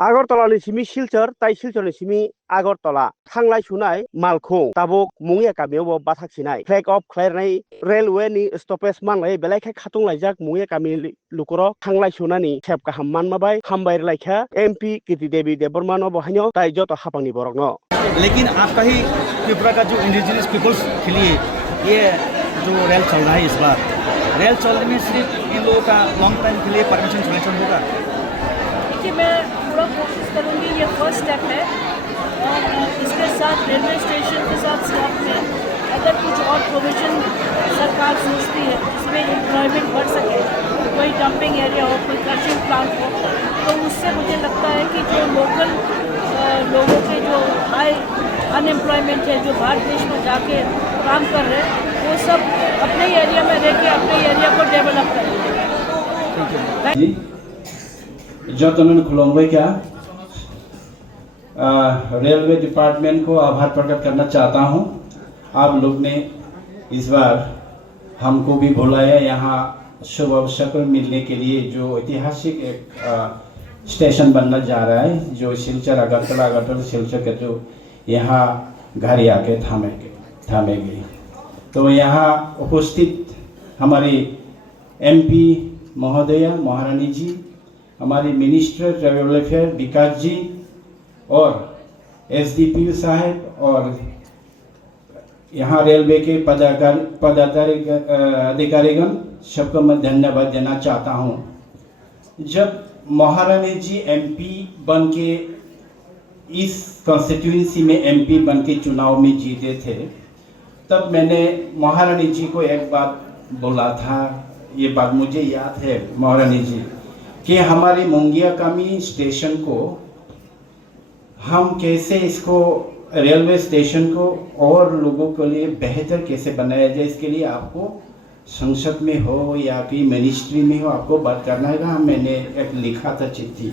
आगरतलानि सिमी सिलचर ताई सिलचरनि सिमी आगरतला थांलाय सुनाय मालखौ ताबुक मुंगिया गामियाव बाथाखिनाय फ्लेग अफ खालायनाय रेलवेनि स्टपेज मानलाय बेलायखाय खाथुंलायजाक मुंगिया गामि लुकर थांलाय सुनानि खेब गाहाम मानमाबाय हामबाय लायखा एमपी कीर्ति देवी देबबर्मा बहायनो ताई जत हापांनि बरकनो। लेकिन आपका ही त्रिपुरा का जो इंडिजिनस पीपल्स के लिए ये जो रेल चल रहा है इस बार, रेल चलने में सिर्फ इन लोगों का लॉन्ग टाइम के लिए परमिशन सिलेक्शन होगा? देखिए, मैं पूरा कोशिश करूँगी, ये फर्स्ट स्टेप है और इसके साथ रेलवे स्टेशन के साथ स्टॉप में अगर कुछ और प्रोविजन सरकार सोचती है जिसमें एम्प्लॉयमेंट बढ़ सके, कोई डंपिंग एरिया हो, कोई क्रशिंग प्लांट हो, तो उससे मुझे लगता है कि जो लोकल लोगों के जो हाई अनएम्प्लॉयमेंट है, जो बाहर देश में जाके काम कर रहे हैं, वो सब अपने एरिया में रह के अपने एरिया को डेवलप करेंगे। जतन खुलंबे क्या रेलवे डिपार्टमेंट को आभार प्रकट करना चाहता हूं। आप लोग ने इस बार हमको भी बुलाया यहाँ शुभ अवसर पर मिलने के लिए। जो ऐतिहासिक एक स्टेशन बनना जा रहा है, जो सिलचर अगरतला सिलचर का जो यहाँ गाड़ी आके थामेगी। तो यहाँ उपस्थित हमारे एमपी महोदया महारानी जी, हमारे मिनिस्टर ट्रेवल वेलफेयर विकास जी और एसडीपीयू साहब और यहाँ रेलवे के अधिकारीगण सबको मैं धन्यवाद देना चाहता हूँ। जब महारानी जी एमपी बन के इस कॉन्स्टिट्यूंसी में एमपी बन के चुनाव में जीते थे, तब मैंने महारानी जी को एक बात बोला था। ये बात मुझे याद है महारानी जी, कि हमारे मुंगिया कामी स्टेशन को हम कैसे इसको रेलवे स्टेशन को और लोगों के लिए बेहतर कैसे बनाया जाए, इसके लिए आपको संसद में हो या फिर मिनिस्ट्री में हो आपको बात करना है। मैंने एक लिखा था चिट्ठी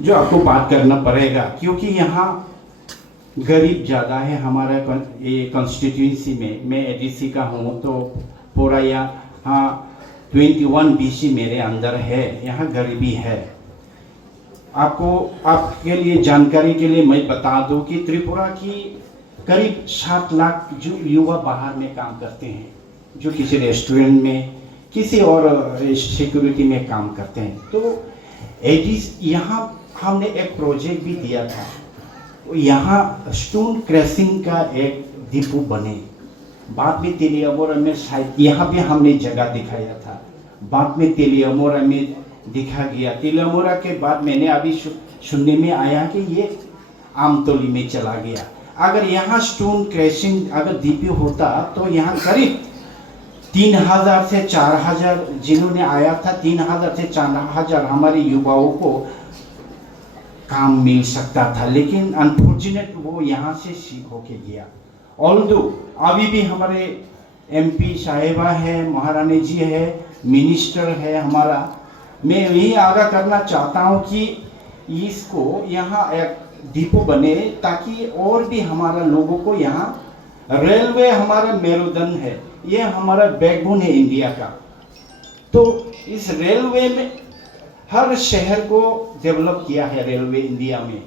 जो आपको बात करना पड़ेगा, क्योंकि यहाँ गरीब ज़्यादा है हमारा ये कॉन्स्टिट्यूंसी में। मैं एडीसी का हूँ, तो पूरा यहाँ 21 BC मेरे अंदर है। यहाँ गरीबी है। आपके लिए जानकारी के लिए मैं बता दूं कि त्रिपुरा की करीब 7 लाख जो युवा बाहर में काम करते हैं, जो किसी रेस्टोरेंट में किसी और सिक्योरिटी में काम करते हैं। तो यहाँ हमने एक प्रोजेक्ट भी दिया था, यहाँ स्टोन क्रैशिंग का एक डिपो बने। बाद में तेलियामोरा में शायद यहाँ भी हमने जगह दिखाया था, बाद में तेलियामोरा में दिखा गया। तेलियामोरा के बाद मैंने अभी सुनने में आया कि ये आमतौली में चला गया। अगर यहाँ स्टोन क्रैशिंग अगर डिपो होता तो यहाँ करीब 3000 से 4000 जिन्होंने आया था, 3000 से 4000 हमारे युवाओं को काम मिल सकता था। लेकिन अनफॉर्चुनेट वो यहाँ से सीख होके गया। ऑल्दो अभी भी हमारे एमपी साहिबा है, महारानी जी है, मिनिस्टर है हमारा। मैं यही आगाह करना चाहता हूँ कि इसको यहाँ एक डिपो बने, ताकि और भी हमारा लोगों को यहाँ रेलवे हमारा मेरुदंड है, ये हमारा बैकबोन है इंडिया का। तो इस रेलवे में हर शहर को डेवलप किया है रेलवे इंडिया में।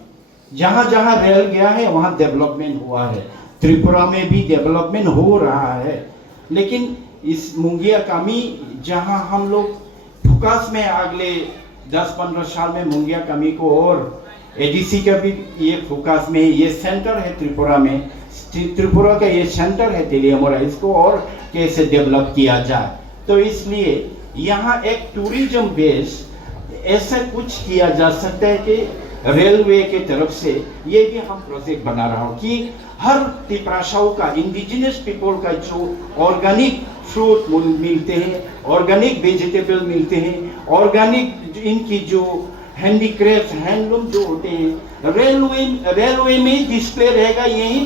जहाँ जहाँ रेल गया है वहाँ डेवलपमेंट हुआ है। त्रिपुरा में भी डेवलपमेंट हो रहा है। लेकिन इस मुंगिया कामी जहाँ हम लोग फोकस में अगले 10-15 साल में मुंगिया कामी को और एडीसी का भी ये फोकस में, ये सेंटर है त्रिपुरा में, त्रिपुरा का ये सेंटर है तेलियामोरा, इसको और कैसे डेवलप किया जाए। तो इसलिए यहाँ एक टूरिज्म बेस ऐसा कुछ किया जा सकता है कि रेलवे के तरफ से ये भी हम प्रोजेक्ट बना रहा हूँ कि हर तिपरासाओं का, इंडिजिनस पीपल का जो ऑर्गेनिक फ्रूट मिलते हैं, ऑर्गेनिक वेजिटेबल मिलते हैं, ऑर्गेनिक इनकी जो हैंडीक्राफ्ट हैंडलूम जो होते हैं, रेलवे में डिस्प्ले रहेगा, यही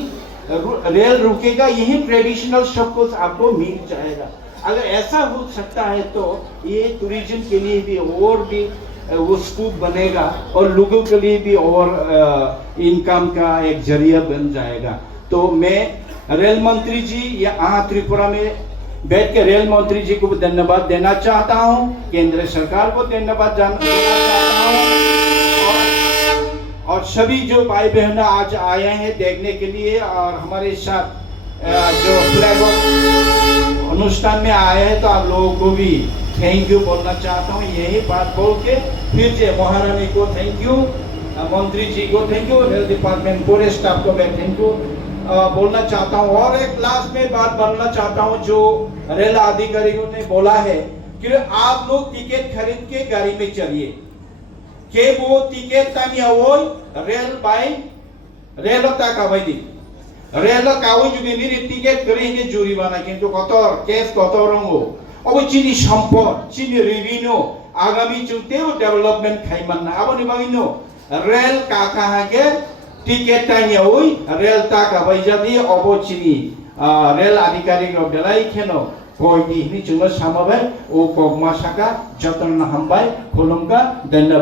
रेल रुकेगा, यही ट्रेडिशनल सब कुछ आपको मिल जाएगा। अगर ऐसा हो सकता है तो ये टूरिज्म के लिए भी और भी वो स्कूप बनेगा और लोगों के लिए भी और इनकम का एक जरिया बन जाएगा। तो मैं रेल मंत्री जी यहाँ त्रिपुरा में बैठ के रेल मंत्री जी को धन्यवाद देना चाहता हूँ, केंद्र सरकार को धन्यवाद देना चाहता हूँ। और सभी जो भाई बहन आज आए हैं देखने के लिए और हमारे साथ जो फ्लैग ऑफ अनुष्ठान में आए हैं, तो आप लोगों को भी थैंक यू बोलना चाहता हूँ। यही बात बोल के फिर से महारानी को थैंक यू, मंत्री जी को थैंक यू, रेल डिपार्टमेंट पूरे स्टाफ को मैं थैंक यू बोलना चाहता हूँ। और एक लास्ट में बात बोलना चाहता हूँ, जो रेल अधिकारियों ने बोला है कि आप लोग टिकट खरीद के गाड़ी में चलिए, के वो ticket rail by rail rail कावई जुदि निरी टिकट करेंगे जुरिमाना किंतु कतर केस कतर रंगो अब चीनी सम्पद चीनी रेवेन्यू आगामी चुनते डेवलपमेंट खाइमान अब निबागिनो रेल काका के टिकट तानियावई रेल ताका बाइजादी अब चीनी रेल अधिकारी रो बेलाई खेनो कोई दी नि चुंगा सामाबाय ओ कोगमा साका जतन हामबाय खुलुमगा धन्यवाद।